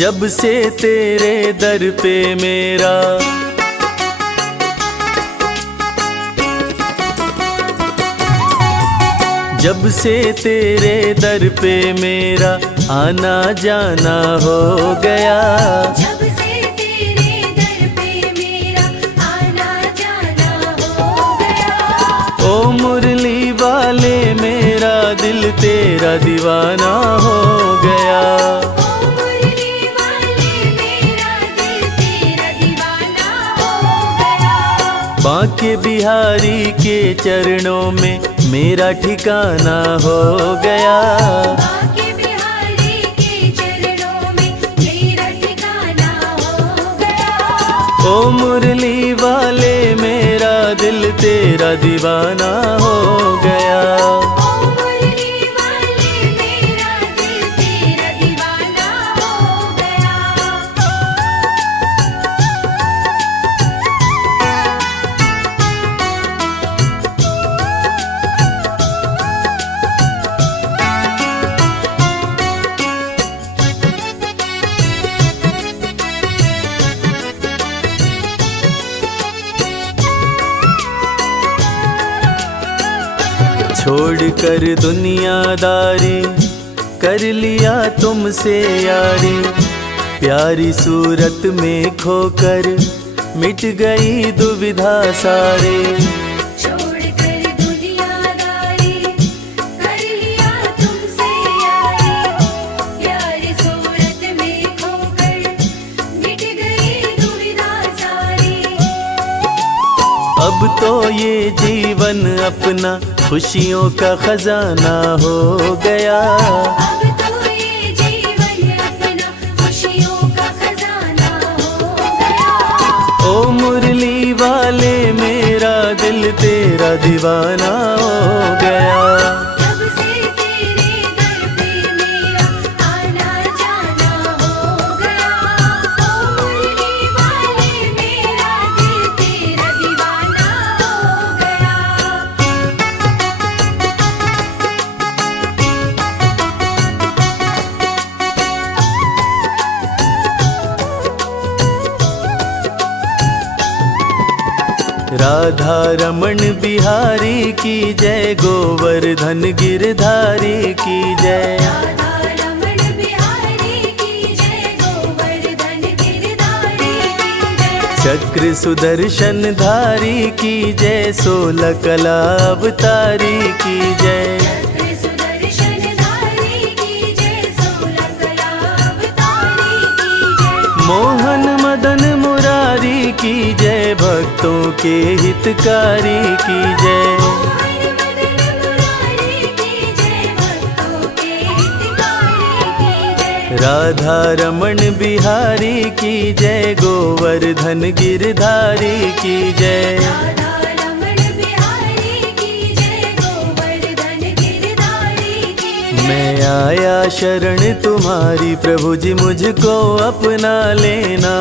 जब से तेरे दर पे मेरा जब से तेरे दर पे मेरा आना जाना हो गया। जब से तेरे दर पे मेरा आना जाना हो गया। ओ मुरली वाले मेरा दिल तेरा दीवाना हो गया। ओ मुरली वाले मेरा दिल तेरा दीवाना हो गया। बांके बिहारी के चरणों में मेरा ठिकाना हो गया। बांके बिहारी के चरणों में मेरा ठिकाना हो गया। ओ मुरली वाले मेरा दिल तेरा दीवाना हो गया। ओ मुरली वाले मेरा दिल तेरा दीवाना हो गया। छोड़कर दुनियादारी कर लिया तुमसे यारी। प्यारी सूरत में खोकर मिट गई दुविधा सारे। छोड़कर दुनियादारी कर लिया तुमसे यारी। प्यारी सूरत में खोकर मिट गई दुविधा सारी। अब तो ये जीवन अपना खुशियों का खजाना हो गया। अब तो ये जीवन अपना खुशियों का खजाना हो गया। ओ मुरली वाले मेरा दिल तेरा दीवाना हो गया। जब से तेरे दर पे मेरा आना जाना हो गया। ओ मुरली वाले मेरा दिल तेरा दीवाना हो गया। राधा रमण बिहारी की जय, गोवर्धन गिरधारी की जय। राधा रमण बिहारी की जय, गोवर्धन गिरधारी की जय। चक्र सुदर्शन धारी की जय, 16 कला अवतारी की जय। चक्र सुदर्शन धारी की जय, 16 कला अवतारी की जय। मोहन मदन मुरारी की जय, भक्तों के हितकारी की जय। मोहन मदन मुरारी की जय, भक्तों के हितकारी की जय। राधा रमण बिहारी की जय, गोवर्धन गिरधारी की जय। राधा रमण बिहारी की जय, गोवर्धन गिरधारी की जय। मैं आया शरण तुम्हारी, प्रभु जी मुझको अपना लेना।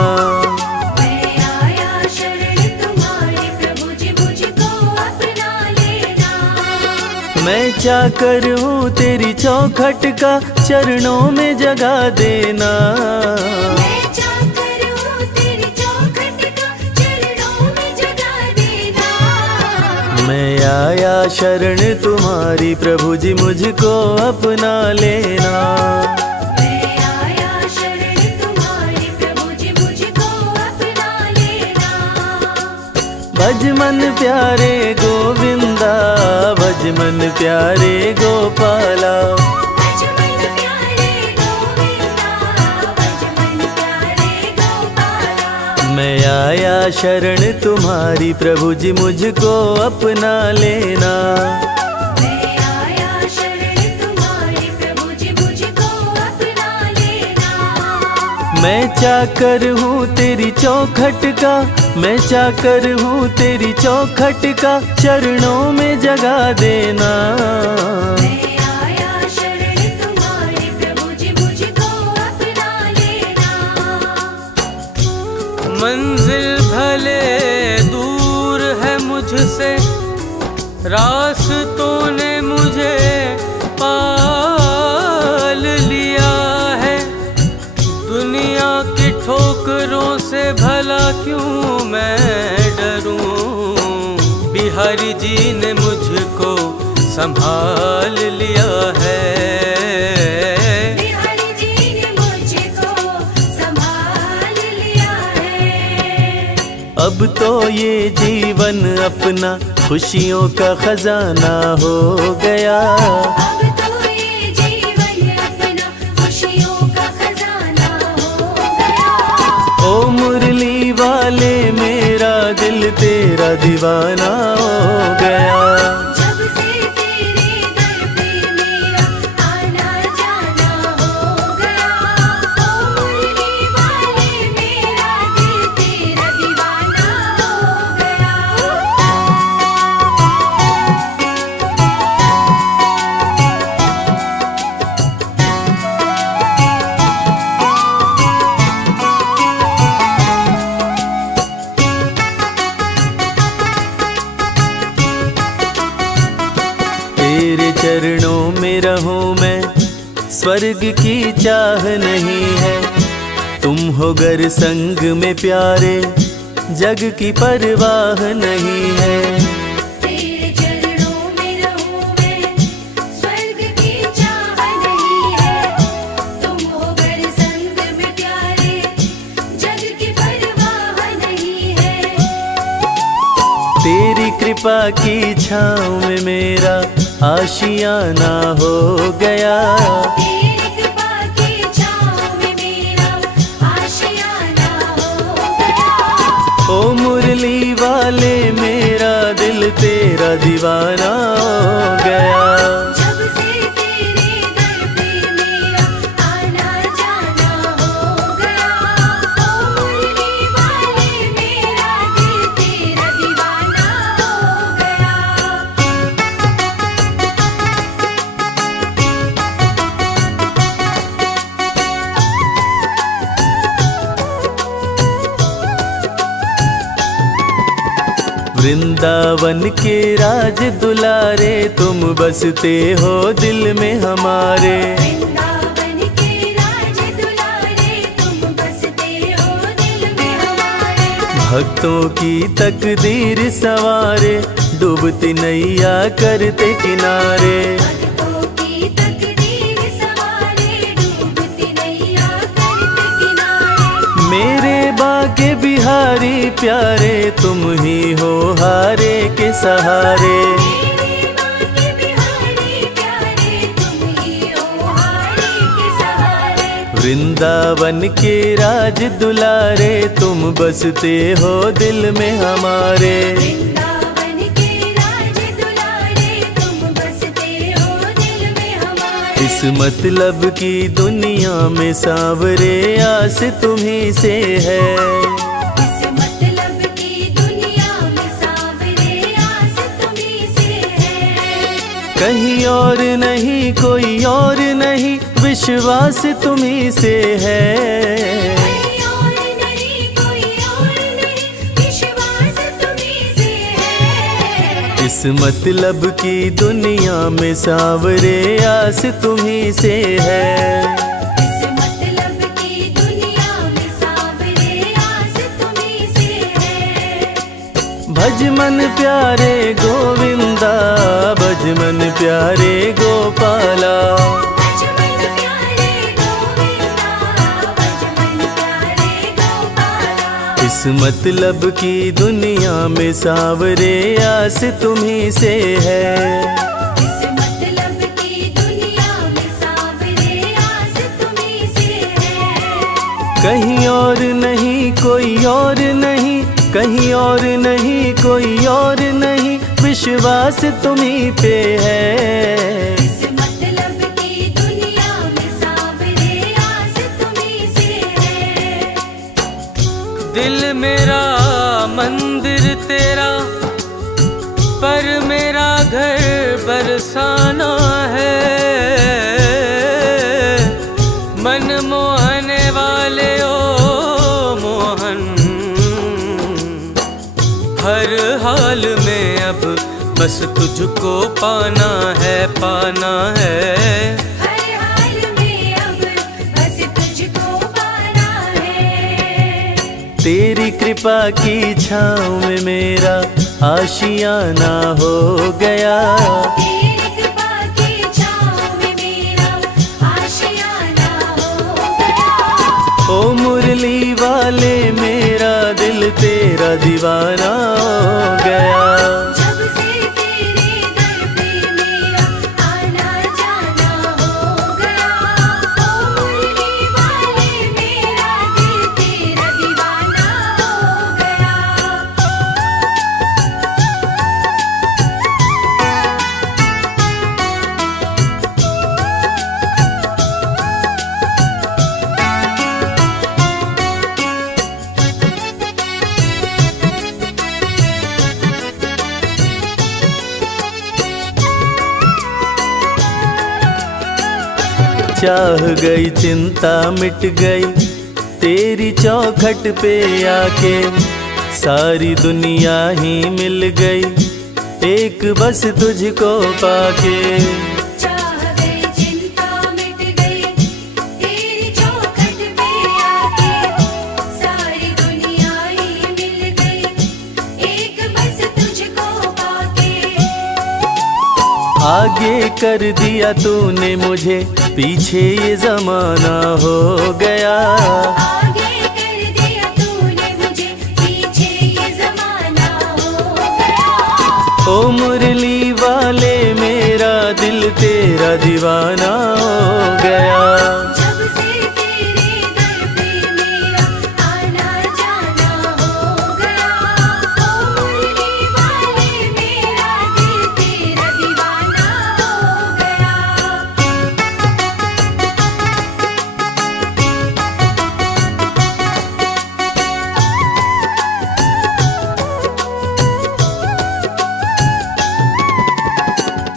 मैं आया शरण तुम्हारी, प्रभु जी मुझको अपना लेना। मैं चाकर हूँ तेरी चौखट का, चरणों में जगा देना। मैं चाकर हूँ तेरी चौखट का, चरणों में जगा देना। मैं आया शरण तुम्हारी, प्रभु जी मुझको अपना लेना। मैं आया शरण तुम्हारी, प्रभु जी मुझको अपना लेना। भज मन प्यारे गोविंदा, भज मन प्यारे गोपाला। भज मन प्यारे गोविंदा, भज मन प्यारे गोपाला। मैं आया शरण तुम्हारी, प्रभु जी मुझको अपना लेना। मैं आया शरण तुम्हारी, प्रभु जी मुझको अपना लेना। मैं चाकर हूँ तेरी चौखट का, मैं चाकर हूँ तेरी चौखट का, चरणों में जगा देना। मैं आया शरण तुम्हारी, प्रभु जी मुझको अपना लेना। मंजिल भले दूर है मुझसे, रास्तों ने मुझे पाल लिया है। दुनिया बिहारी जी ने मुझको संभाल लिया है। बिहारी जी ने मुझको संभाल लिया है। अब तो ये जीवन अपना खुशियों का खजाना हो गया। अब तो ये जीवन अपना खुशियों का खजाना हो गया। ओ मुरली वाले मेरा दिल तेरा दीवाना हो गया। जब से तेरे दर पे मेरा आना जाना हो गया। ओ मुरली वाले मेरा दिल तेरा दीवाना हो गया। तेरे चरणों में रहूं मैं, स्वर्ग की चाह नहीं है। तुम हो गर संग में प्यारे, जग की परवाह नहीं है। तेरे चरणों में रहूं मैं, स्वर्ग की चाह नहीं है। तुम हो गर संग में प्यारे, जग की परवाह नहीं है। तेरी कृपा की छाँव में मेरा आशियाना हो गया। तेरी कृपा की छाँव में मेरा आशियाना हो गया। ओ मुरली वाले मेरा दिल तेरा दीवाना हो गया। जब से तेरे दर पे मेरा आना जाना हो गया। ओ मुरली वाले मेरा दिल तेरा दीवाना हो गया। वृंदावन के राज दुलारे, तुम बसते हो दिल में हमारे। वृंदावन के राज दुलारे, तुम बसते हो दिल में हमारे। भक्तों की तकदीर सवारे, डूबती नैया करते किनारे। भक्तों की तकदीर सवारे, डूबती नैया करते किनारे। मेरे बाके बिहारी प्यारे, तुम ही हो हारे के सहारे। मेरे बाके बिहारी प्यारे, तुम ही हो हारे के सहारे। वृंदावन के राज दुलारे, तुम बसते हो दिल में हमारे। वृंदावन के राज दुलारे, तुम बसते हो दिल में हमारे। इस मतलब की दुनिया में सांवरे, आस तुम्ही से है। इस मतलब की दुनिया में सांवरे, आस तुम्ही से है। कहीं और नहीं कोई और नहीं, विश्वास तुम्ही से है। कोई और नहीं, कोई और नहीं, विश्वास तुम्ही से है। इस मतलब की दुनिया में सांवरे, आस तुम्ही से है। इस मतलब की दुनिया में सांवरे, आस तुम्ही से है। भज मन प्यारे गोविंदा, भज मन प्यारे गोपाला। बचपन प्यारे गोविंदा, बचपन प्यारे गोपाला। इस मतलब की दुनिया में सांवरे, आस तुम्ही से है। इस मतलब की दुनिया में सांवरे, आस तुम्ही से है। कहीं और नहीं कोई और नहीं, कहीं और नहीं कोई और नहीं, विश्वास तुम्ही पे है। इस मतलब की दुनिया में सांवरे, आस तुम्ही से है। दिल मेरा मंदिर तेरा, पर मेरा घर बरसाना है। मन मोहने वाले ओ मोहन, हर हाल में अब बस तुझको पाना है, पाना है। हर हाल में अब बस तुझको पाना है। तेरी कृपा की छाँव में मेरा आशियाना हो गया। तेरी कृपा की छाँव में मेरा आशियाना हो गया। ओ मुरली वाले मेरा दिल तेरा दीवाना हो गया। जब से तेरे दर पे मेरा आना जाना हो गया। ओ मुरली वाले मेरा दिल तेरा दीवाना हो गया। चाह गई चिंता मिट गई तेरी चौखट पे आके। सारी दुनिया ही मिल गई एक बस तुझको पाके। चाह गई चिंता मिट गई तेरी चौखट पे आके। सारी दुनिया ही मिल गई एक बस तुझको पाके। आगे कर दिया तूने मुझे पीछे ये जमाना हो गया। आगे कर दिया तूने मुझे पीछे ये जमाना हो गया। ओ मुरली वाले मेरा दिल तेरा दीवाना हो गया। जब से तेरे दर पे मेरा आना जाना हो गया। ओ मुरली वाले मेरा दिल तेरा दीवाना हो गया।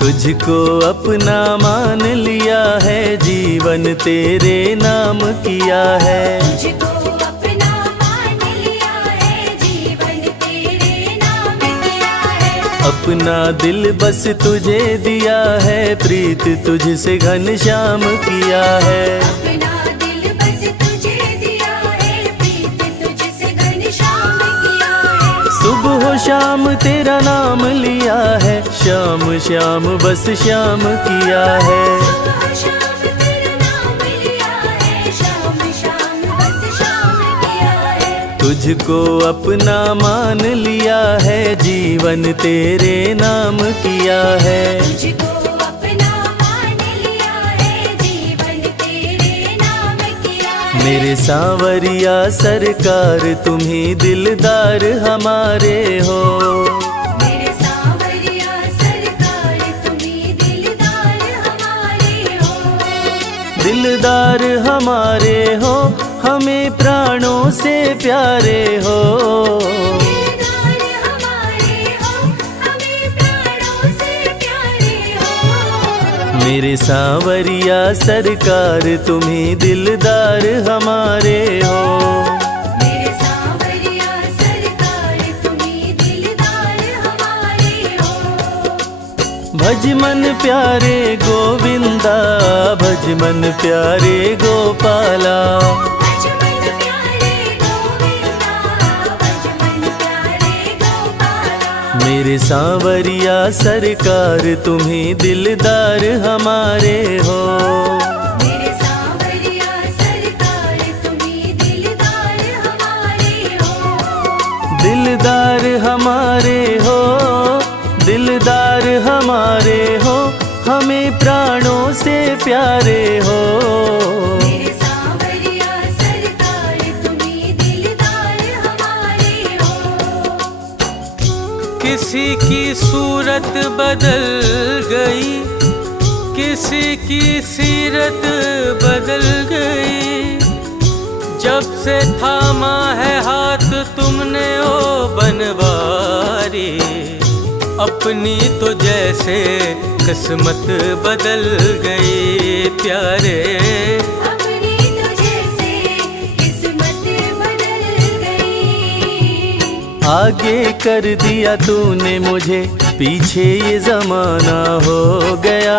तुझको अपना मान लिया है जीवन तेरे नाम किया है। तुझको अपना मान लिया है जीवन तेरे नाम किया है। अपना दिल बस तुझे दिया है प्रीत तुझसे घनश्याम किया है। अपना दिल बस तुझे दिया है प्रीत तुझसे घनश्याम किया है। सुबह शाम तेरा नाम लिया है श्याम श्याम बस श्याम किया है। सुबह शाम तेरा नाम लिया है शाम शाम बस शाम किया है। तुझको अपना मान लिया है जीवन तेरे नाम किया है। तुझको अपना मान लिया है जीवन तेरे नाम किया है। मेरे सांवरिया सरकार तुम ही दिलदार हमारे हो। मेरे सांवरिया सरकार तुम्ही दिलदार हमारे हो। दिलदार हमारे हो हमें प्राणों से प्यारे हो। दिलदार हमारे हो हमें प्राणों से प्यारे हो। मेरे सांवरिया सरकार तुम ही दिलदार हमारे हो। मेरे सांवरिया सरकार तुम्ही दिलदार हमारे हो। भज मन प्यारे गोविंदा भज मन प्यारे गोपाला। भज मन प्यारे गोविंदा भज मन प्यारे गोपाला। मेरे सांवरिया सरकार तुम ही दिलदार हमारे हो। मेरे सांवरिया सरकार तुम्ही दिलदार हमारे हो। दिलदार हमारे हो दिलदार हमारे हो हमें प्राणों से प्यारे हो। मेरे सांवरिया सरकार तुम्ही दिलदार हमारे हो। किसी की सूरत बदल गई, किसी की सीरत बदल गई। जब से थामा है हाथ तुमने ओ बनवारी, अपनी तो जैसे किस्मत बदल गई प्यारे। अपनी तो जैसे किस्मत बदल गई। आगे कर दिया तूने मुझे पीछे ये जमाना हो गया।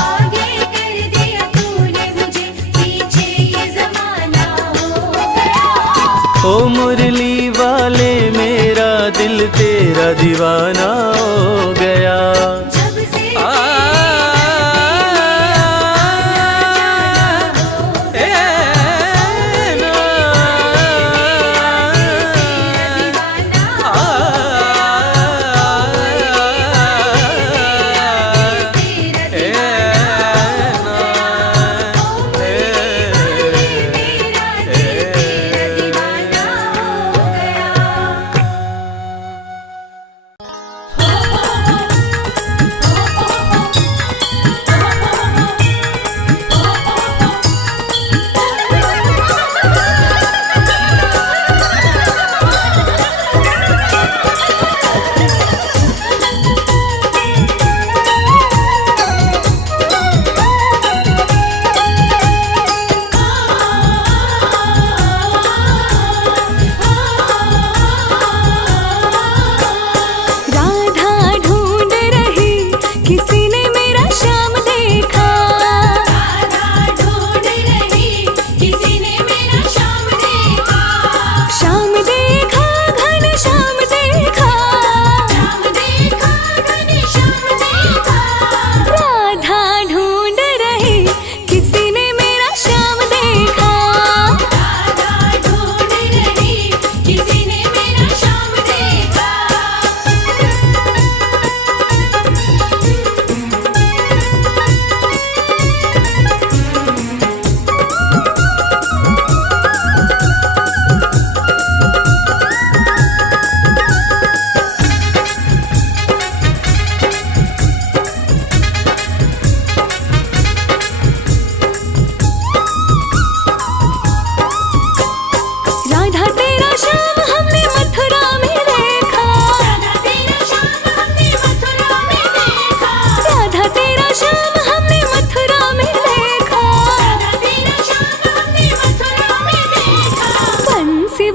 आगे कर दिया तूने मुझे पीछे ये जमाना हो गया। ओ मुरली वाले मेरा दिल तेरा तेरा दीवाना हो गया। जब से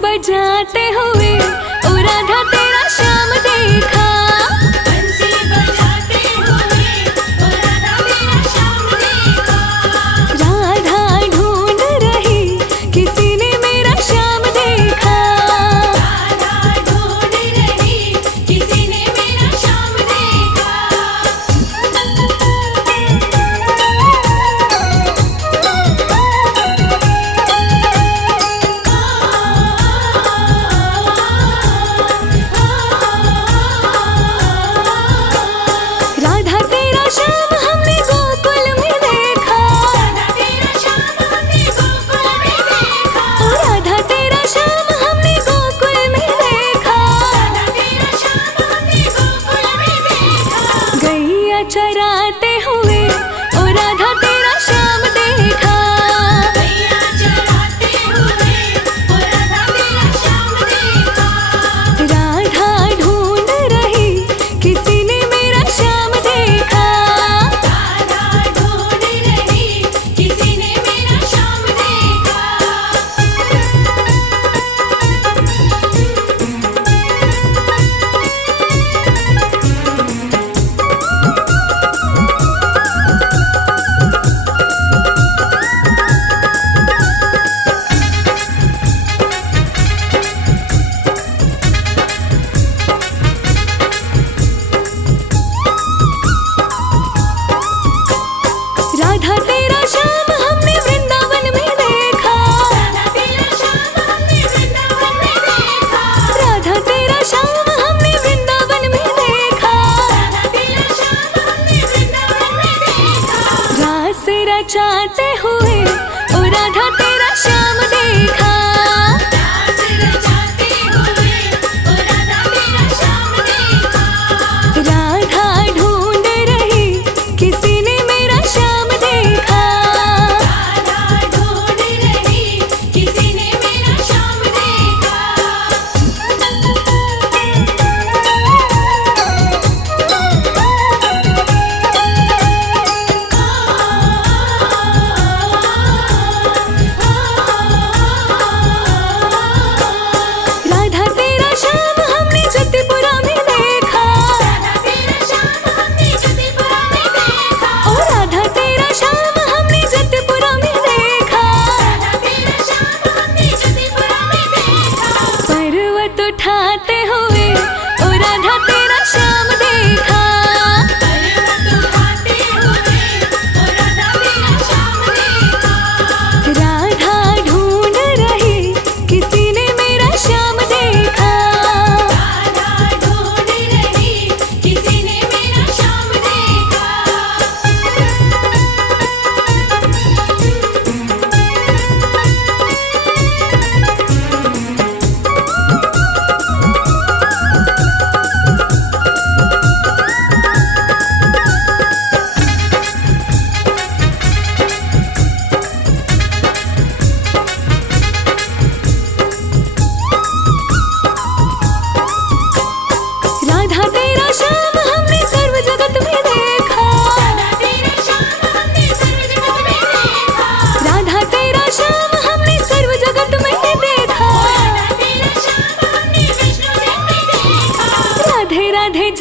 बजाते हुए ओ राधा तेरा श्याम देखा। बंसी बजाते हुए ओ राधा तेरा श्याम देखा। राधा ढूंढ रही किसी ने मेरा श्याम देखा। राधा ढूंढ रही किसी ने मेरा श्याम देखा। राधा तेरा श्याम हमने गोकुल में देखा। राधा तेरा श्याम हमने गोकुल में देखा। ओ राधा तेरा श्याम हमने गोकुल में देखा। राधा तेरा श्याम हमने गोकुल में देखा। गैया चराते हुए ओ राधा तेरा श्याम देखा। गैया चराते हुए ओ राधा तेरा श्याम देखा। राधा ढूंढ रही किसी ने मेरा श्याम देखा। राधा ढूंढ रही किसी ने मेरा श्याम देखा। राधा तेरा श्याम हमने वृंदावन में देखा। राधा तेरा श्याम हमने वृंदावन में देखा। राधा तेरा श्याम हमने वृंदावन में देखा। राधा तेरा श्याम हमने वृंदावन में देखा। रास रचाते हुए ओ राधा तेरा श्याम देखा। रास रचाते हुए ओ राधा तेरा श्याम देखा। राधा ढूंढ रही किसी ने मेरा श्याम देखा। राधा ढूंढ रही किसी ने मेरा श्याम देखा।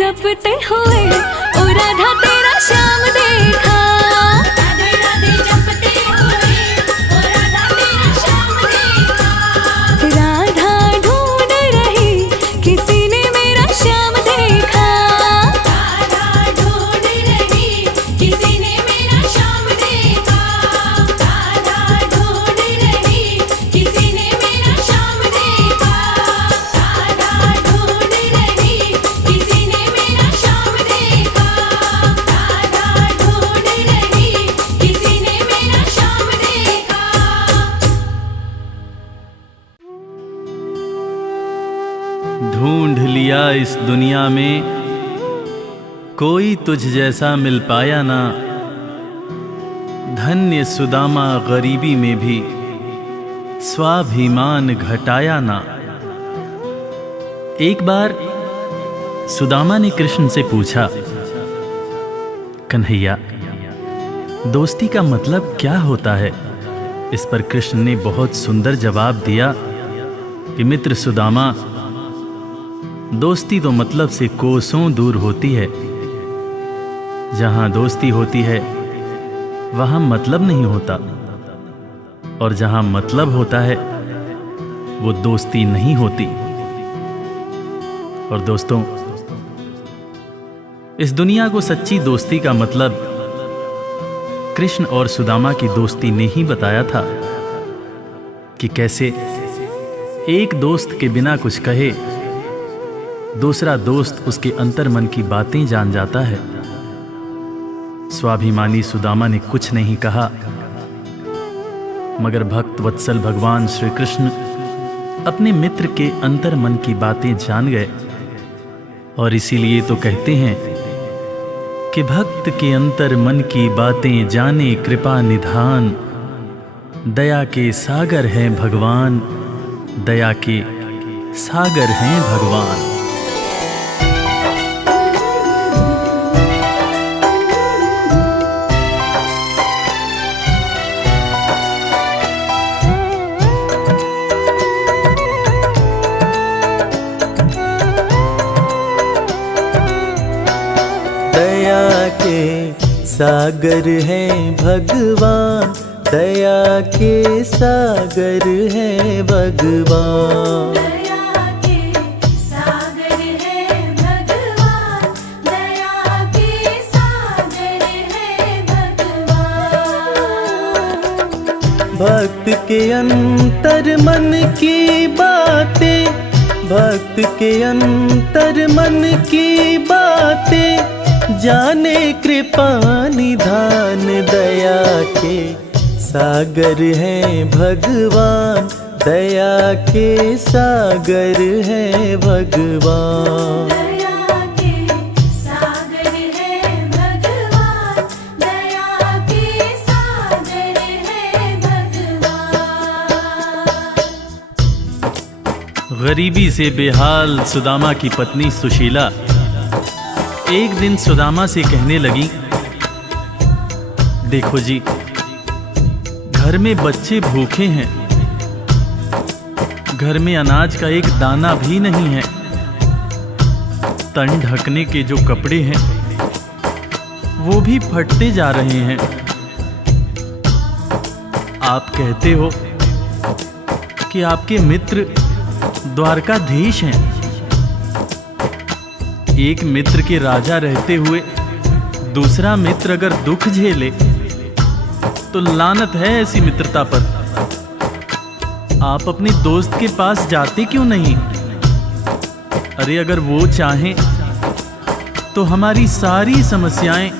जपते हुए ओ राधा तेरा श्याम देखा। राधे राधे जपते हुए ओ राधा तेरा श्याम देखा। राधा ढूंढ रही किसी ने मेरा श्याम देखा। राधा ढूंढ रही किसी ने मेरा श्याम देखा। राधा ढूंढ रही किसी ने मेरा श्याम देखा। राधा ढूंढ रही किसी ने मेरा श्याम देखा। राधा ढूंढ रही किसी ने मेरा श्याम देखा। ढूंढ लिया इस दुनिया में, कोई तुझ जैसा मिल पाया ना। धन्य सुदामा गरीबी में भी स्वाभिमान घटाया ना। एक बार सुदामा ने कृष्ण से पूछा, कन्हैया, दोस्ती का मतलब क्या होता है? इस पर कृष्ण ने बहुत सुंदर जवाब दिया कि मित्र सुदामा, दोस्ती तो मतलब से कोसों दूर होती है। जहां दोस्ती होती है वहां मतलब नहीं होता, और जहां मतलब होता है वो दोस्ती नहीं होती। और दोस्तों, इस दुनिया को सच्ची दोस्ती का मतलब कृष्ण और सुदामा की दोस्ती ने ही बताया था कि कैसे एक दोस्त के बिना कुछ कहे दूसरा दोस्त उसके अंतर मन की बातें जान जाता है। स्वाभिमानी सुदामा ने कुछ नहीं कहा, मगर भक्त वत्सल भगवान श्री कृष्ण अपने मित्र के अंतर मन की बातें जान गए। और इसीलिए तो कहते हैं कि भक्त के अंतर मन की बातें जाने कृपा निधान। दया के सागर हैं भगवान, दया के सागर हैं भगवान। दया के सागर हैं भगवान, दया के सागर हैं भगवान। दया के सागर है भगवान, दया के सागर है भगवान। भक्त के अंतर मन की बातें, भक्त के अंतर मन की बातें जाने कृपा निधान। दया के सागर हैं भगवान, दया के सागर हैं भगवान। दया के सागर है भगवान, दया के सागर है भगवान। गरीबी से बेहाल सुदामा की पत्नी सुशीला एक दिन सुदामा से कहने लगी, देखो जी, घर में बच्चे भूखे हैं, घर में अनाज का एक दाना भी नहीं है, तन ढकने के जो कपड़े हैं वो भी फटते जा रहे हैं। आप कहते हो कि आपके मित्र द्वारकाधीश हैं। एक मित्र के राजा रहते हुए दूसरा मित्र अगर दुख झेले तो लानत है ऐसी मित्रता पर। आप अपने दोस्त के पास जाते क्यों नहीं? अरे अगर वो चाहें तो हमारी सारी समस्याएं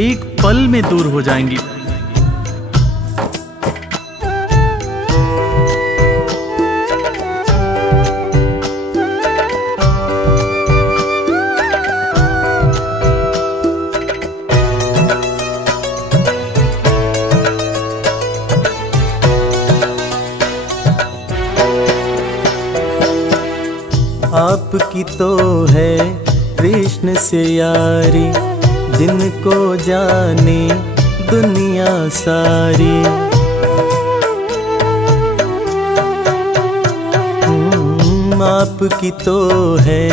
एक पल में दूर हो जाएंगी। आपकी तो है कृष्ण से यारी, जिनको जाने दुनिया सारी। आपकी तो है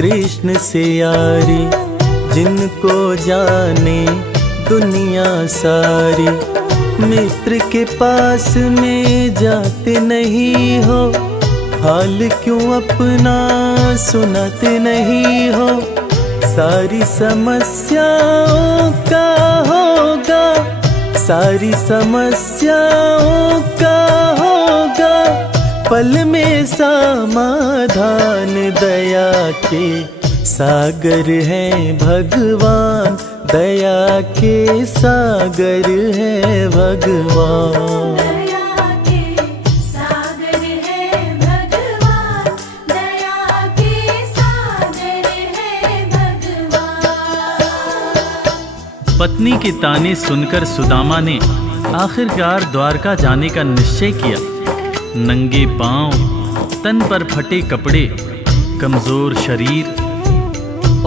कृष्ण से यारी जिनको जाने दुनिया सारी। मित्र के पास में जाते नहीं हो, हाल क्यों अपना सुनाते नहीं हो। सारी समस्याओं का होगा, सारी समस्याओं का होगा पल में समाधान। दया के सागर हैं भगवान, दया के सागर हैं भगवान। दया के सागर है भगवान, दया के सागर है भगवान। पत्नी के ताने सुनकर सुदामा ने आखिरकार द्वारका जाने का निश्चय किया। नंगे पांव, तन पर फटे कपड़े, कमजोर शरीर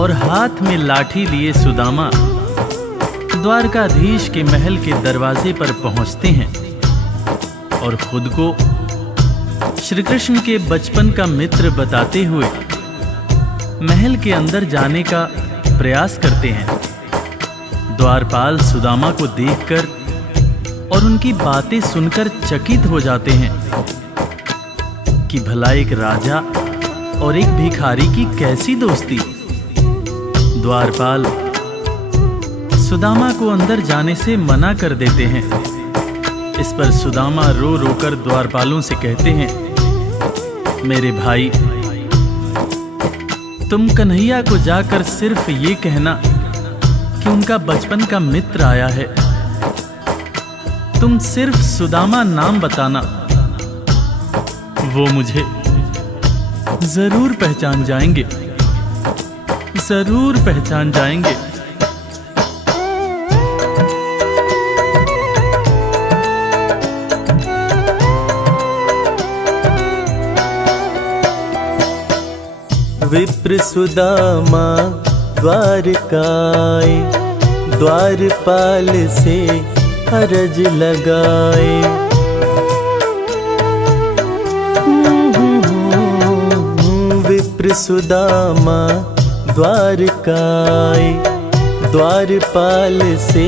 और हाथ में लाठी लिए सुदामा द्वारकाधीश के महल के दरवाजे पर पहुंचते हैं और खुद को श्री कृष्ण के बचपन का मित्र बताते हुए महल के अंदर जाने का प्रयास करते हैं। द्वारपाल सुदामा को देखकर और उनकी बातें सुनकर चकित हो जाते हैं कि भला एक राजा और एक भिखारी की कैसी दोस्ती। द्वारपाल सुदामा को अंदर जाने से मना कर देते हैं। इस पर सुदामा रो रो कर द्वारपालों से कहते हैं, मेरे भाई, तुम कन्हैया को जाकर सिर्फ ये कहना कि उनका बचपन का मित्र आया है। तुम सिर्फ सुदामा नाम बताना, वो मुझे जरूर पहचान जाएंगे, जरूर पहचान जाएंगे। विप्र सुदामा द्वारकाए, द्वारपाल से अरज लगाए। विप्र सुदामा द्वारकाए, द्वारपाल से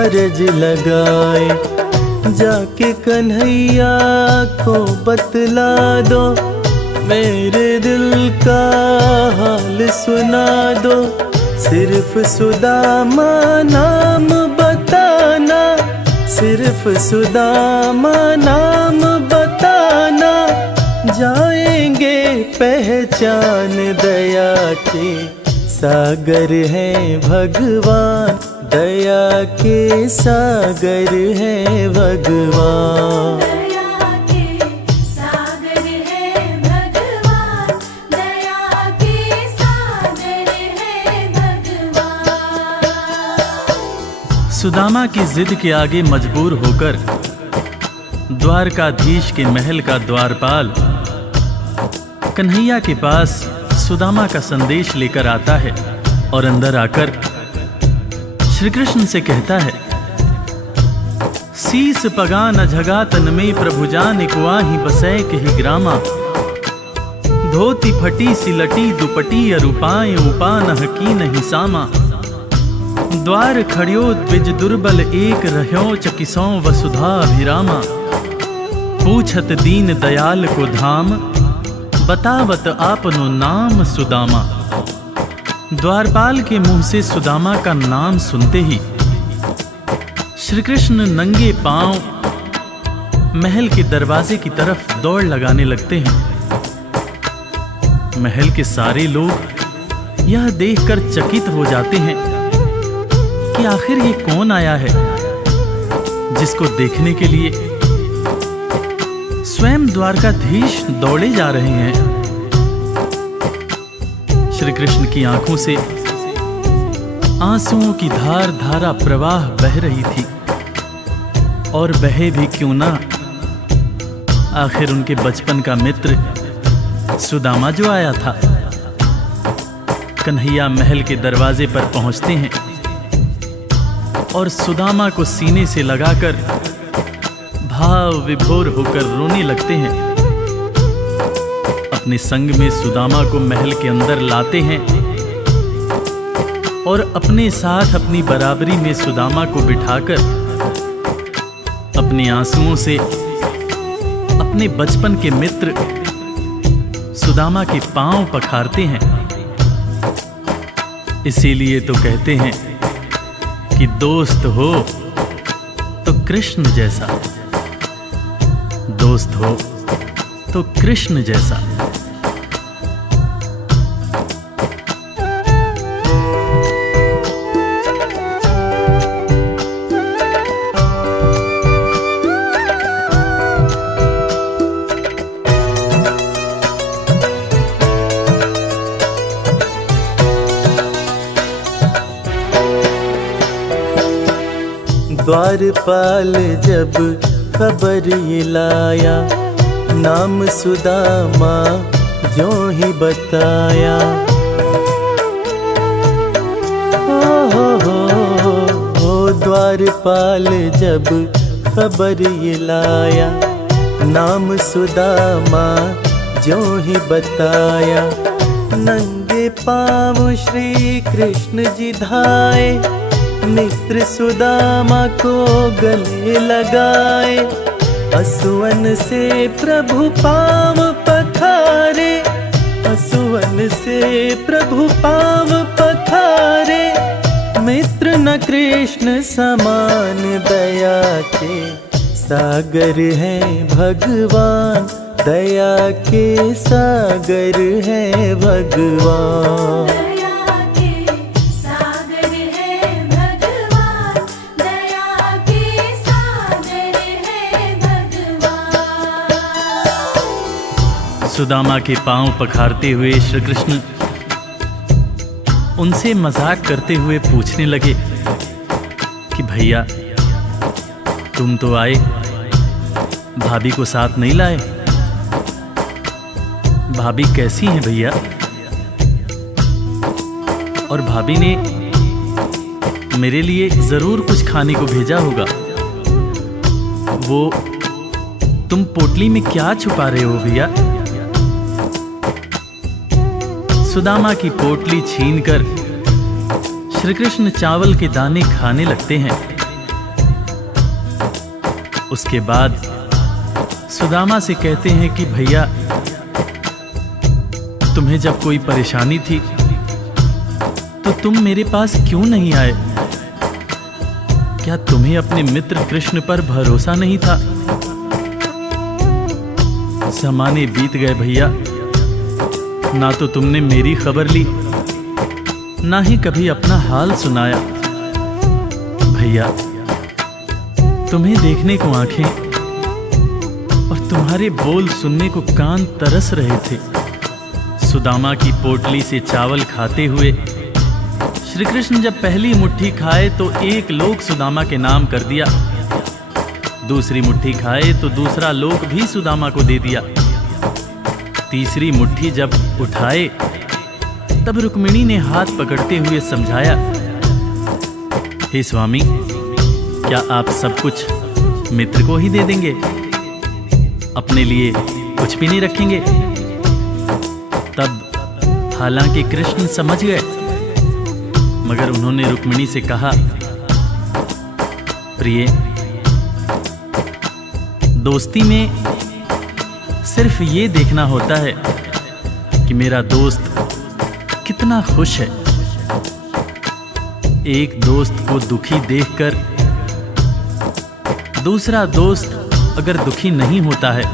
अरज लगाए। जाके कन्हैया को बतला दो, मेरे दिल का हाल सुना दो। सिर्फ सुदामा नाम बताना, सिर्फ सुदामा नाम बताना, जाएंगे पहचान। दया के सागर हैं भगवान, दया के सागर हैं भगवान। दया के सागर है भगवान, दया के सागर है भगवान। सुदामा की जिद के आगे मजबूर होकर द्वारकाधीश के महल का द्वारपाल कन्हैया के पास सुदामा का संदेश लेकर आता है और अंदर आकर श्री कृष्ण से कहता है, शीस पगा न झगा तन में प्रभु जान कुआही बसै कही ग्रामा। धोती फटी सिलटी दुपटी अरुपाए उपान की नहीं सामा। द्वार खड़ियो द्विज दुर्बल एक रह्यो चकिसों वसुधा अभिरामा। पूछत दीन दयाल को धाम, बतावत आपनो नाम सुदामा। द्वारपाल के मुंह से सुदामा का नाम सुनते ही श्री कृष्ण नंगे पांव महल के दरवाजे की तरफ दौड़ लगाने लगते हैं। महल के सारे लोग यह देखकर चकित हो जाते हैं कि आखिर ये कौन आया है जिसको देखने के लिए स्वयं द्वारकाधीश दौड़े जा रहे हैं। श्री कृष्ण की आंखों से आंसुओं की धार धारा प्रवाह बह रही थी, और बहे भी क्यों ना, आखिर उनके बचपन का मित्र सुदामा जो आया था। कन्हैया महल के दरवाजे पर पहुंचते हैं और सुदामा को सीने से लगाकर भाव विभोर होकर रोने लगते हैं अपने संग में सुदामा को महल के अंदर लाते हैं और अपने साथ अपनी बराबरी में सुदामा को बिठाकर अपने आंसुओं से अपने बचपन के मित्र सुदामा के पांव पखारते हैं। इसीलिए तो कहते हैं कि दोस्त हो तो कृष्ण जैसा, दोस्त हो तो कृष्ण जैसा। द्वारपाल जब खबर ये लाया, नाम सुदामा जो ही बताया। हो द्वारपाल जब खबर ये लाया, नाम सुदामा जो ही बताया। नंगे पाँव श्री कृष्ण जी धाए, मित्र सुदामा को गले लगाए। असुवन से प्रभु पाँव पखारे, असुवन से प्रभु पाँव पखारे। मित्र न कृष्ण समान, दया के सागर है भगवान, दया के सागर है भगवान। सुदामा के पांव पखारते हुए श्री कृष्ण उनसे मजाक करते हुए पूछने लगे कि भैया तुम तो आए, भाभी को साथ नहीं लाए। भाभी कैसी हैं भैया? और भाभी ने मेरे लिए जरूर कुछ खाने को भेजा होगा। वो तुम पोटली में क्या छुपा रहे हो भैया? सुदामा की पोटली छीनकर श्री कृष्ण चावल के दाने खाने लगते हैं। उसके बाद सुदामा से कहते हैं कि भैया तुम्हें जब कोई परेशानी थी तो तुम मेरे पास क्यों नहीं आए? क्या तुम्हें अपने मित्र कृष्ण पर भरोसा नहीं था? ज़माने बीत गए भैया, ना तो तुमने मेरी खबर ली, ना ही कभी अपना हाल सुनाया। भैया तुम्हें देखने को आंखें और तुम्हारे बोल सुनने को कान तरस रहे थे। सुदामा की पोटली से चावल खाते हुए श्री कृष्ण जब पहली मुट्ठी खाए तो एक लोक सुदामा के नाम कर दिया, दूसरी मुट्ठी खाए तो दूसरा लोक भी सुदामा को दे दिया। तीसरी मुट्ठी जब उठाए तब रुक्मिणी ने हाथ पकड़ते हुए समझाया, हे स्वामी क्या आप सब कुछ मित्र को ही दे देंगे, अपने लिए कुछ भी नहीं रखेंगे? तब हालांकि कृष्ण समझ गए, मगर उन्होंने रुक्मिणी से कहा, प्रिय दोस्ती में सिर्फ ये देखना होता है कि मेरा दोस्त कितना खुश है। एक दोस्त को दुखी देखकर दूसरा दोस्त अगर दुखी नहीं होता है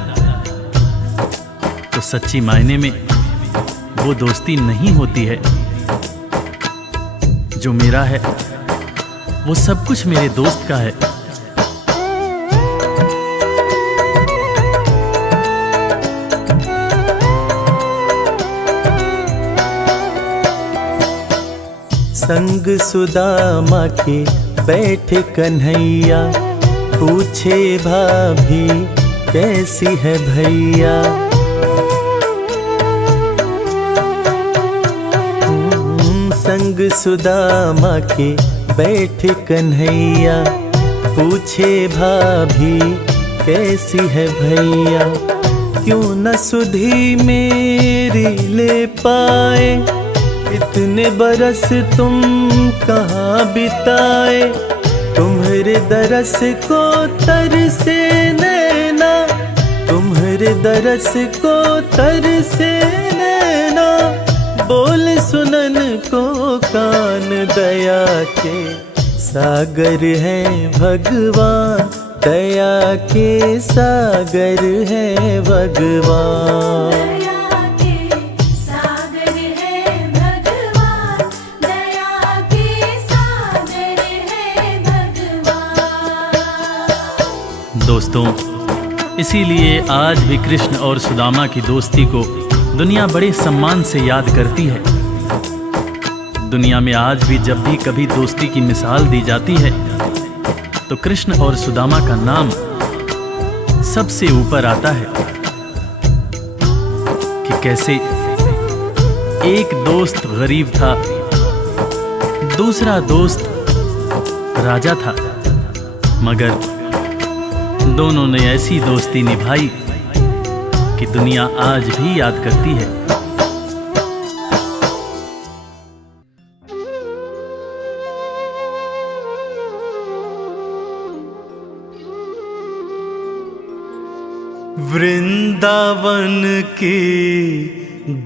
तो सच्ची मायने में वो दोस्ती नहीं होती है। जो मेरा है वो सब कुछ मेरे दोस्त का है। संग सुदामा के बैठे कन्हैया, पूछे भाभी कैसी है भैया। संग सुदामा के बैठे कन्हैया, पूछे भाभी कैसी है भैया। क्यों न सुधी मेरी ले पाए, इतने बरस तुम कहाँ बिताए। तुम्हारे दरस को तरसे नैना, तुम्हारे दरस को तरसे नैना। बोल सुनन को कान, दया के सागर है भगवान, दया के सागर है भगवान। दया के सागर है भगवान, दया के सागर है भगवान। दोस्तों, इसीलिए आज भी कृष्ण और सुदामा की दोस्ती को दुनिया बड़े सम्मान से याद करती है। दुनिया में आज भी जब भी कभी दोस्ती की मिसाल दी जाती है तो कृष्ण और सुदामा का नाम सबसे ऊपर आता है कि कैसे एक दोस्त गरीब था, दूसरा दोस्त राजा था, मगर दोनों ने ऐसी दोस्ती निभाई कि दुनिया आज भी याद करती है। वृंदावन की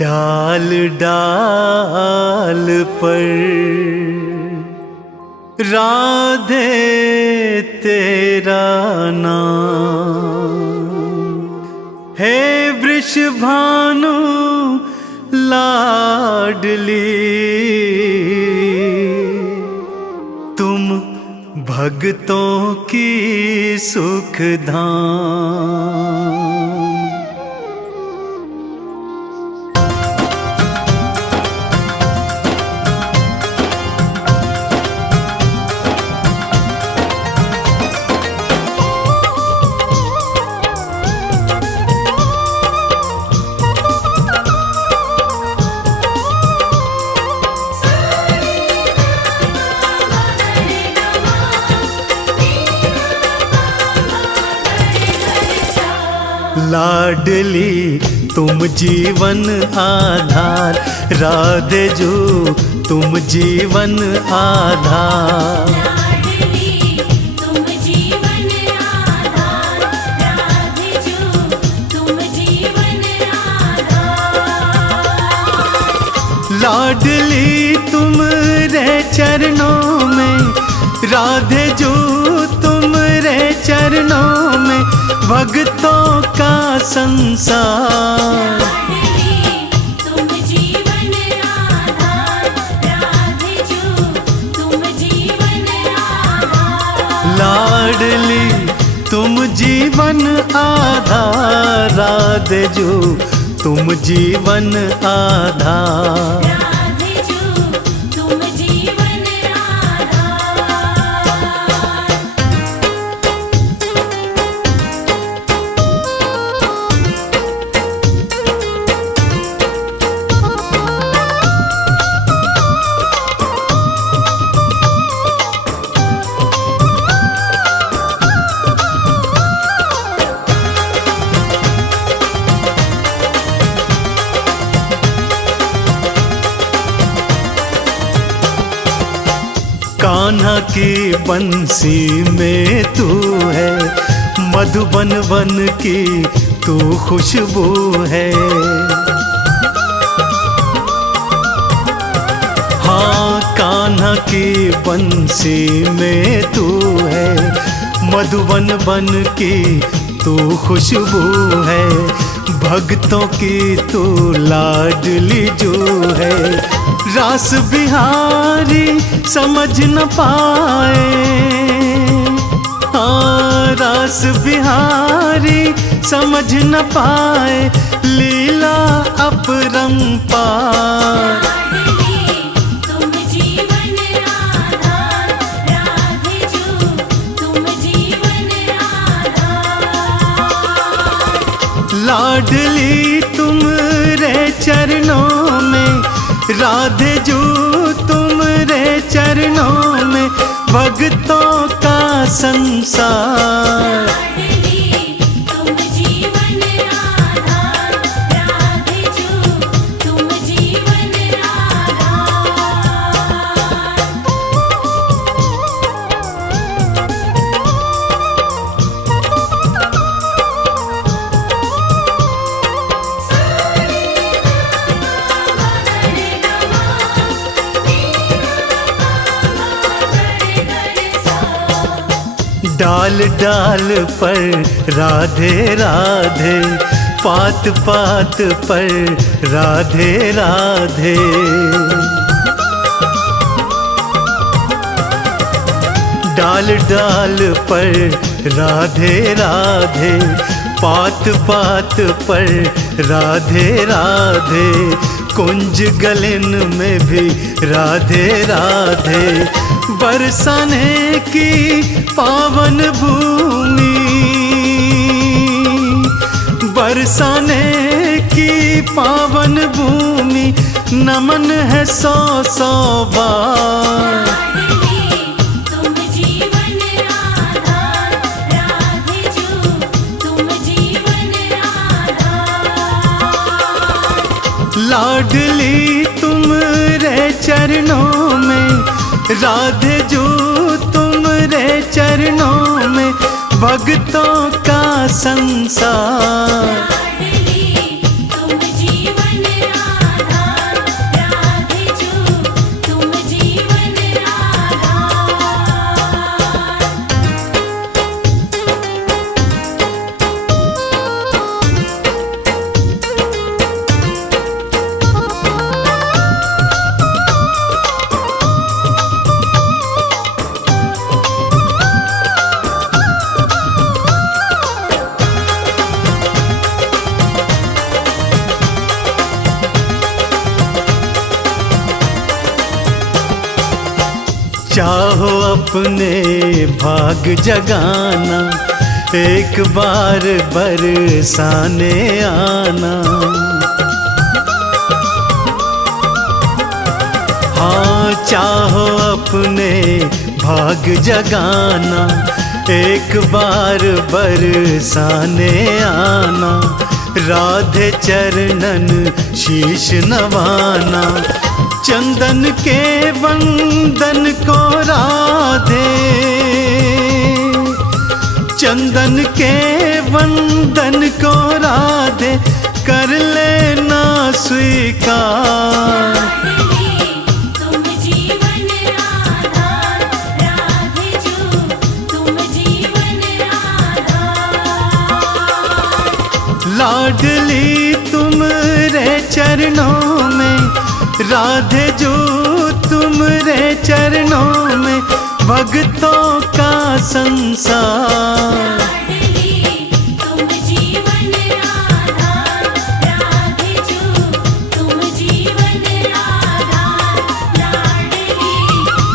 डाल डाल पर राधे तेरा नाम है। वृषभानु लाडली तुम भक्तों की सुखधाम। लाडली तुम जीवन आधार, राधे जो तुम जीवन आधार। लाडली तुम जीवन आधार, राधे जो तुम जीवन आधार। लाडली तुम रे चरणों में, राधे जो तुम रे चरणों में। भक्तों का संसार लाडली तुम जीवन आधार, राधे जो तुम जीवन आधार। लाडली तुम जीवन आधार, राधे जो तुम जीवन आधार। राधे जो तुम जीवन आधार। कान्हा की बंसी में तू है, मधुबन वन की तू खुशबू है। हाँ, कान्हा की बंसी में तू है, मधुबन वन की तू खुशबू है। भक्तों की तू लाडली जो है, रास बिहारी समझ न पाए। हाँ, रास बिहारी समझ न पाए, लीला अपरंपार। लाडली तुम जीवन आधार, राधे जो तुम जीवन आधार। लाडली तुम रे चरणों में, राधे जो तुम रे चरणों में। भक्तों का संसार लाडली तुम जीवन आधार, डाल डाल पर राधे राधे, पात पात पर राधे राधे। डाल डाल पर राधे राधे, पात पात पर राधे राधे। कुंज गलन में भी राधे राधे, बरसाने की पावन भूमि, बरसाने की पावन भूमि। नमन है सौ सौ बार। तुम जीवन आधार, राधे जो तुम जीवन आधार। लाडली तुम रे चरणों में, राधे जो तुम रे चरणों में। भक्तों का संसार, लाडली तुम जीवन आधार, राधे जो तुम जीवन आधार। चाहो अपने भाग जगाना, एक बार बरसाने आना। हाँ चाहो अपने भाग जगाना, एक बार बरसाने आना। राधे चरणन शीश नवाना, चंदन के वंदन को राधे, चंदन के वंदन को राधे। कर लेना स्वीकार, तुम जीवन आधार, राधे जो तुम जीवन आधार। लाडली तुम रे चरणों में, राधे जो तुम रे चरणों में। भक्तों का संसार, लाडली तुम जीवन आधार, राधे जो तुम जीवन आधार। लाडली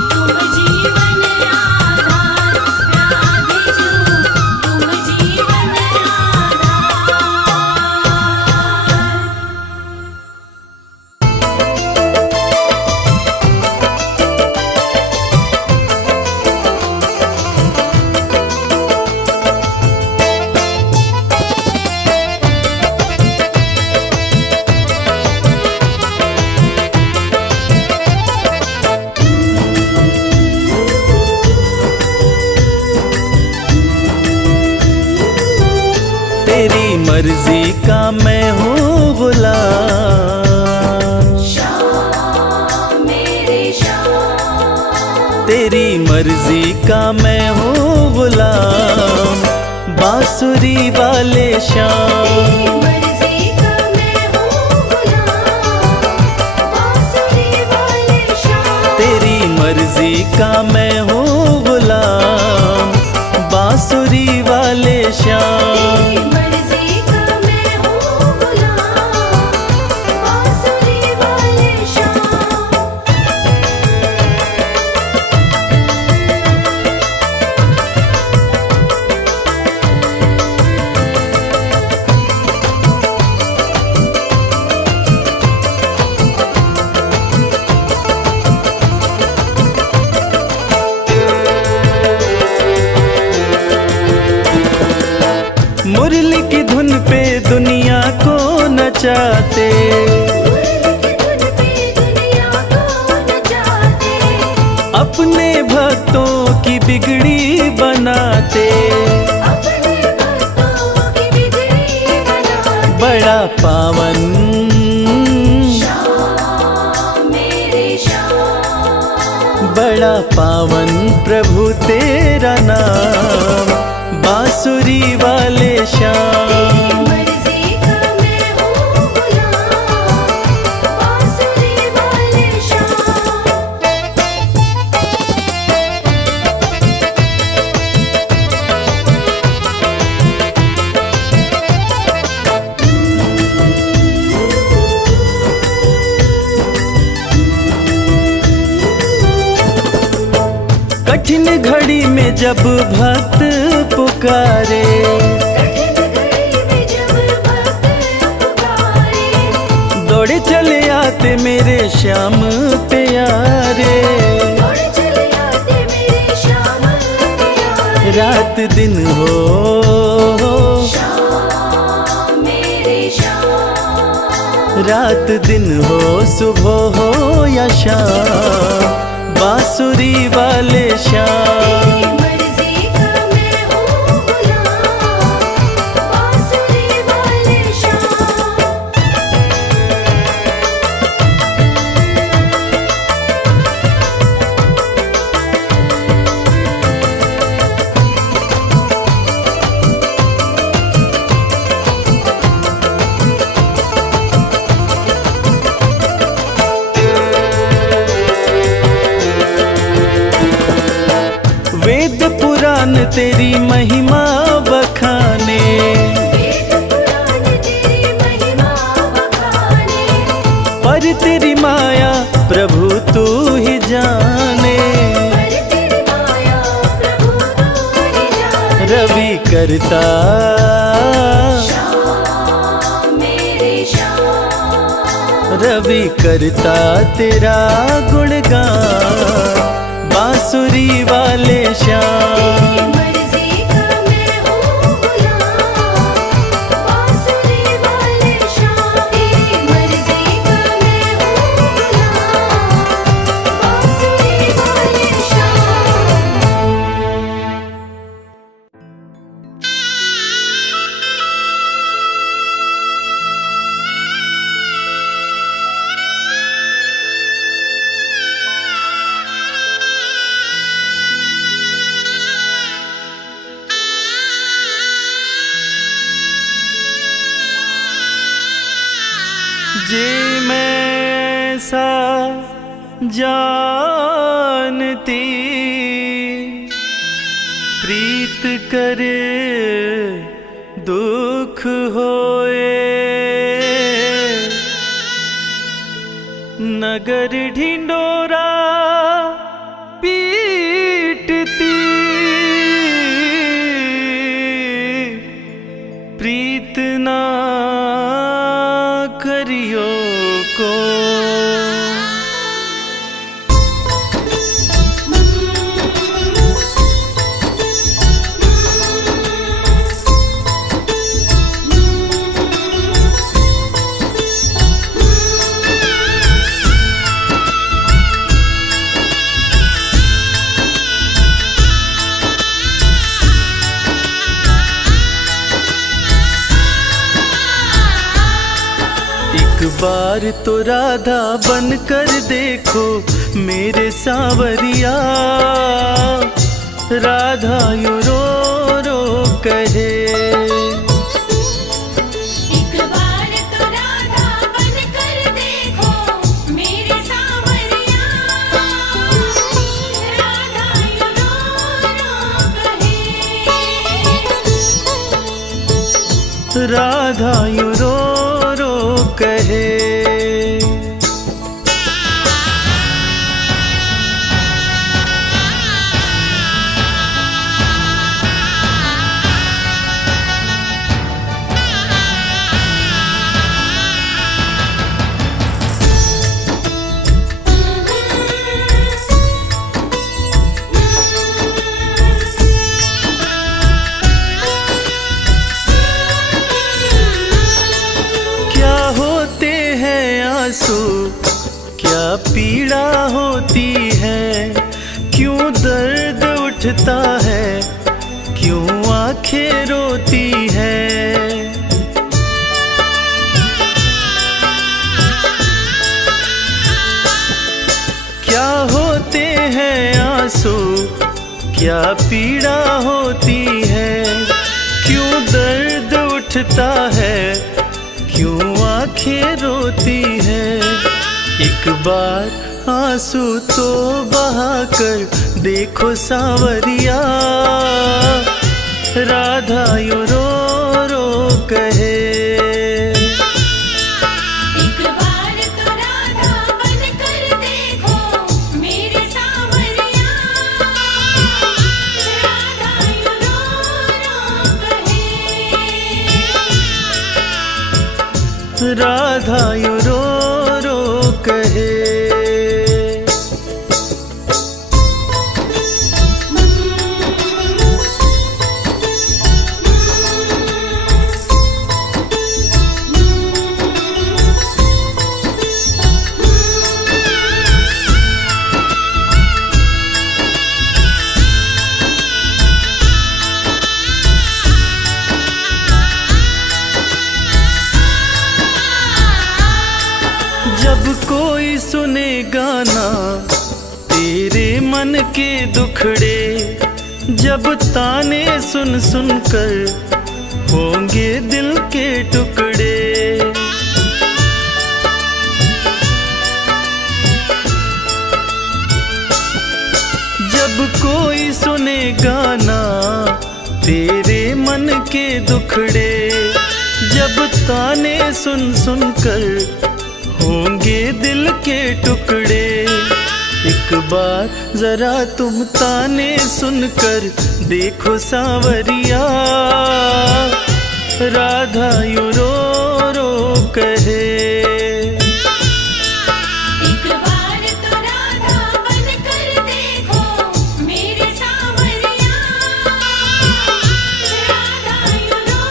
तुम जीवन आधार, राधे जो तुम जीवन आधार। तेरी मर्जी का मैं हूँ गुलाम, श्याम मेरे श्याम, तेरी मर्जी का मैं हूँ गुलाम। बांसुरी वाले श्याम, मर्जी का मैं हूँ गुलाम। बांसुरी वाले श्याम, तेरी मर्जी का मैं हूँ गुलाम। बांसुरी वाले श्याम, मर्जी का मैं हूँ गुलाम। बांसुरी वाले श्याम। मुरली की धुन पे दुनिया को नचाते, धुन पे दुनिया को नचाते, अपने भक्तों की बिगड़ी बनाते। अपने भक्तों की बिगड़ी बनाते। बड़ा पावन, श्याम मेरे श्याम, बड़ा बड़ा पावन प्रभु तेरा नाम, बांसुरी वाले श्याम। मर्जी का मैं हूँ गुलाम, बांसुरी वाले श्याम। कठिन घड़ी में जब भक्त पुकारे, कठिन घड़ी में जब भक्त पुकारे, दौड़े चले आते मेरे श्याम प्यारे। दौड़ चले आते मेरे श्याम प्यारे। रात दिन हो श्याम मेरे श्याम, रात दिन हो, सुबह हो या शाम, बांसुरी वाले श्याम। मर्जी का मैं हूँ गुलाम, बांसुरी वाले श्याम। वेद पुराण तेरी महिमा बखाने, वेद पुराण तेरी महिमा बखाने, पर तेरी माया प्रभु तू ही जाने। पर तेरी माया प्रभु तू ही जाने। रवि करता श्याम मेरे श्याम, रवि करता तेरा गुणगान, बांसुरी वाले श्याम। मर्जी का मैं हूँ गुलाम, बांसुरी वाले श्याम। तेरी मर्जी का मैं हूँ गुलाम, बांसुरी वाले श्याम। जे मैं ऐसा जानती, प्रीत करे दुख होए, नगर ढिंडोरा पीटती, प्रीत ना करियो को। एक बार तो राधा बन कर देखो मेरे सांवरिया, राधा यूं रो रो कहे। एक बार तो राधा बन कर देखो मेरे सांवरिया, राधा यूं रो रो कहे। राधा यूं रो रो कहे। आंसू क्या पीड़ा होती है, क्यों दर्द उठता है, क्यों आंखें रोती है। क्या होते हैं क्या पीड़ा होती है, क्यों दर्द उठता है, क्यों आंखें रोती है। एक बार आंसू तो बहाकर देखो सांवरिया, राधा यूं रो रो कहे। एक बार तो राधा बनकर देखो मेरे सांवरिया, राधा यूं रो रो कहे। राधा यूं रो रो कहे। जब कोई सुने गाना तेरे मन के दुखड़े, जब ताने सुन सुन कर होंगे दिल के टुकड़े। जब कोई सुने गाना तेरे मन के दुखड़े, जब ताने सुन सुन कर होंगे दिल के टुकड़े। एक बार जरा तुम ताने सुनकर देखो सांवरिया, राधा यूं रो रो कहे। एक बार तो राधा बनकर देखो मेरे सांवरिया, राधा यूं रो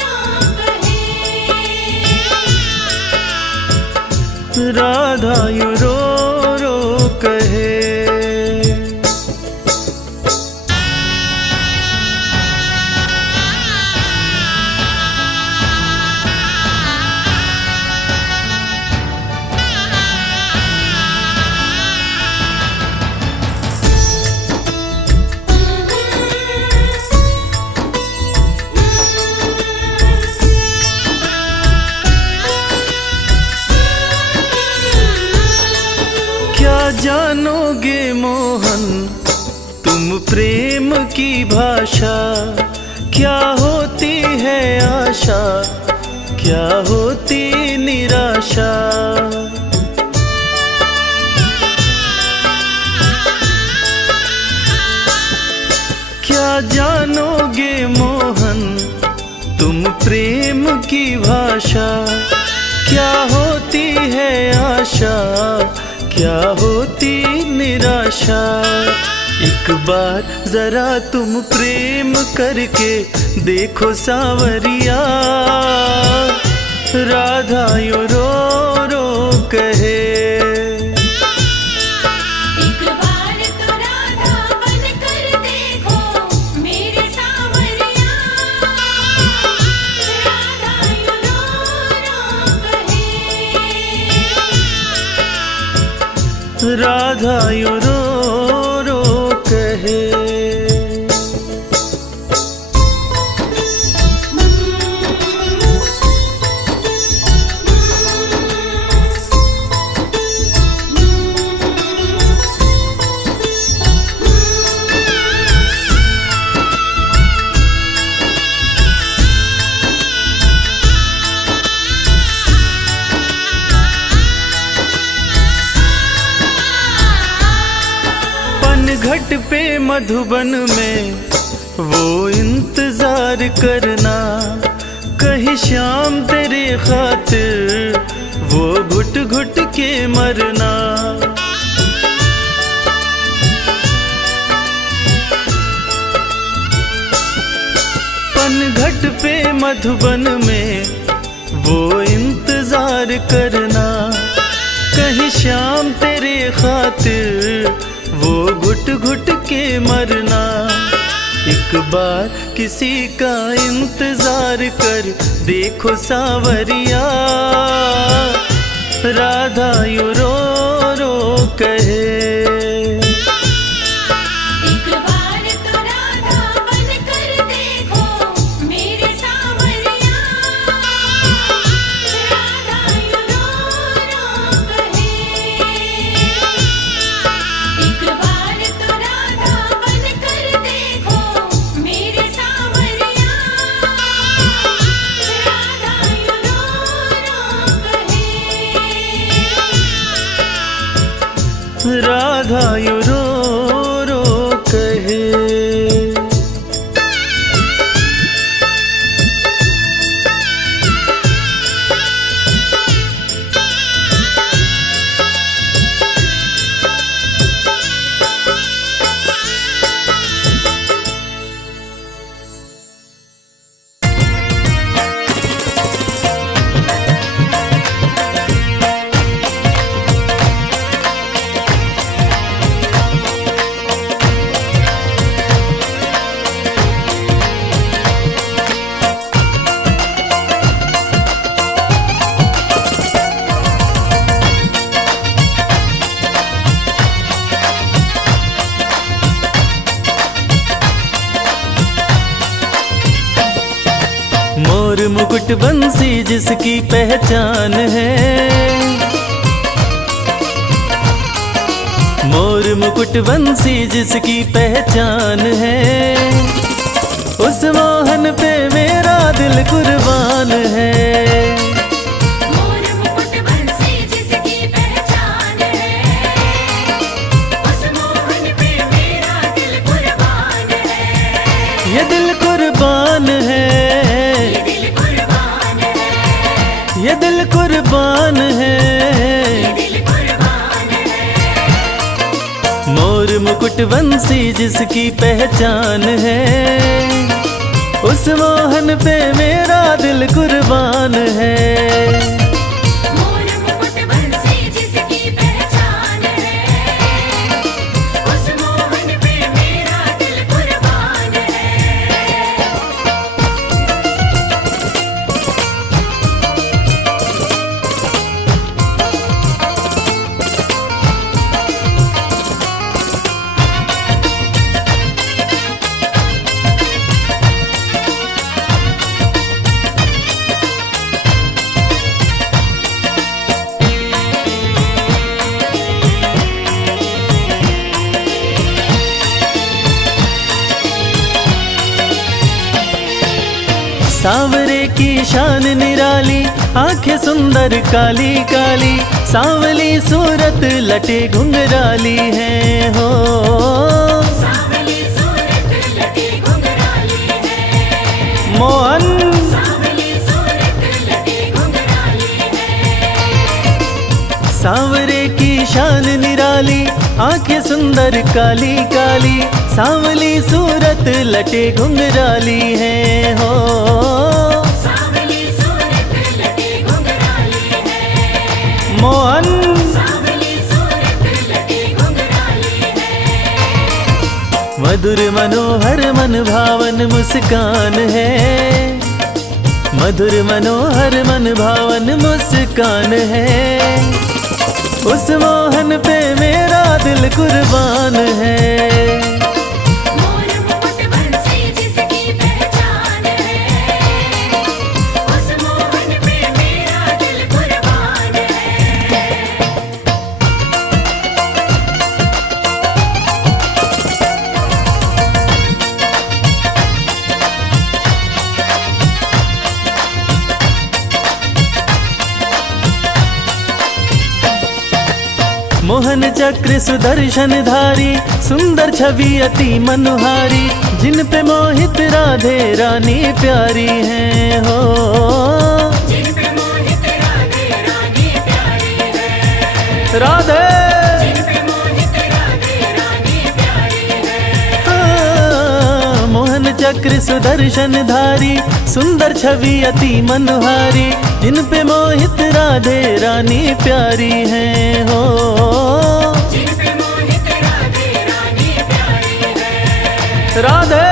रो कहे। राधा यूं रो रो कहे। क्या जानोगे मोहन तुम प्रेम की भाषा, क्या होती है आशा, क्या होती निराशा। क्या जानोगे मोहन तुम प्रेम की भाषा, क्या होती है आशा, क्या होती निराशा। एक बार जरा तुम प्रेम करके देखो सांवरिया, राधा यूं रो रो कहे। एक बार तो राधा बनकर देखो मेरे सांवरिया, राधा यूं रो रो कहे। राधा यूं रो रो कहे। घट पे मधुबन में वो इंतजार करना, कहीं शाम तेरे खातिर वो घुट घुट के मरना। पनघट पे मधुबन में वो इंतजार करना, कहीं शाम तेरे खातिर वो घुट घुट के मरना। एक बार किसी का इंतजार कर देखो सांवरिया, राधा यूं रो रो कहे। एक बार राधा यू रो रो कहे। मोर मुकुट बंसी जिसकी पहचान है, मोर मुकुट बंसी जिसकी पहचान है, उस मोहन पे मेरा दिल कुर्बान है। मोर मुकुट बंसी जिसकी पहचान है, उस मोहन पे मेरा दिल कुर्बान है। ये दिल कुर्बान है, ये दिल कुर्बान है, दिल कुर्बान है। मोर मुकुट बंसी जिसकी पहचान है, उस मोहन पे मेरा दिल कुर्बान है। मोर मुकुट बंसी जिसकी पहचान है, उस मोहन पे मेरा दिल कुर्बान है। सांवरे की शान निराली, आंखें सुंदर काली काली, सांवली सूरत लटे घुंघराली है हो। सांवली सूरत लटे घुंघराली है, मोहन सांवली सूरत लटे घुंघराली है। सांवरे की शान निराली, आंखें सुंदर काली काली, सांवली सूरत लटे घुंघराली है हो। सांवली सूरत लटे घुंघराली है, मोहन सांवली सूरत लटे घुंघराली है। मधुर मनोहर मन भावन मुस्कान है, मधुर मनोहर मन भावन मुस्कान है, उस मोहन पे मेरा दिल कुर्बान है। मोर मुकुट बंसी जिसकी पहचान है, उस मोहन पे मेरा दिल कुर्बान है। मोहन चक्र सुदर्शन धारी, सुंदर छवि अति मनोहारी, जिन पे मोहित राधे रानी प्यारी है हो। जिन पे मोहित राधे रानी प्यारी है, राधे जिन पे मोहित राधे रानी प्यारी है। हाँ, मोहन चक्र सुदर्शन धारी, सुंदर छवि अति मनोहारी, जिन पे मोहित राधे रानी प्यारी है हो। जिन पे मोहित राधे रानी प्यारी है, राधे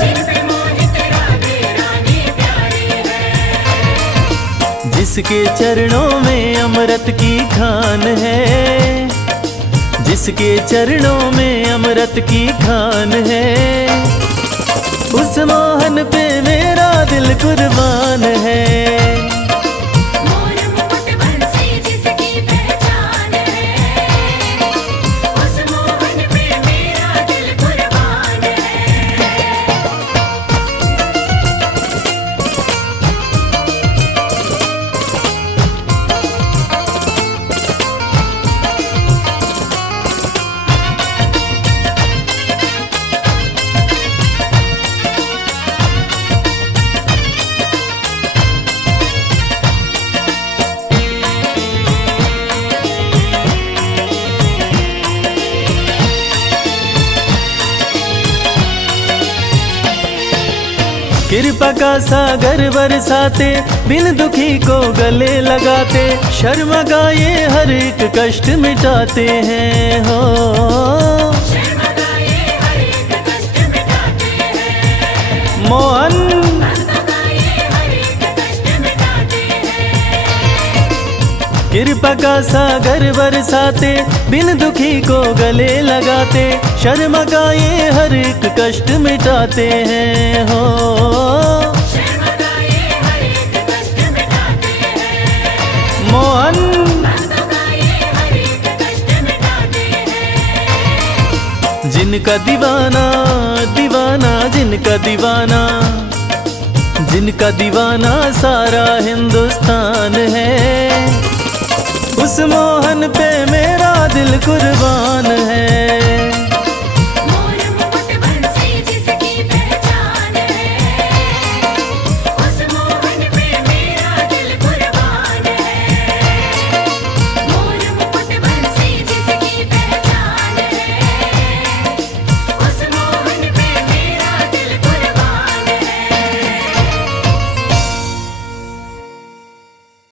जिन पे मोहित राधे रानी प्यारी है। जिसके चरणों में अमृत की खान है, जिसके चरणों में अमृत की खान है, उस मोहन पे मेरा दिल कुर्बान है। मोर मुकुट बंसी जिसकी पहचान है, उस मोहन पे मेरा दिल कुर्बान है। कृपा का सागर बरसाते, बिन दुखी को गले लगाते, शर्मा का ये हर एक कष्ट मिटाते हैं हो। मोहन कृपा का सागर बरसाते, बिन दुखी को गले लगाते, शर्मा का ये हर एक कष्ट मिटाते हैं हो। मोहन जिनका दीवाना दीवाना, जिनका दीवाना, जिनका दीवाना सारा हिंदुस्तान है, उस मोहन पे मेरा दिल कुर्बान है।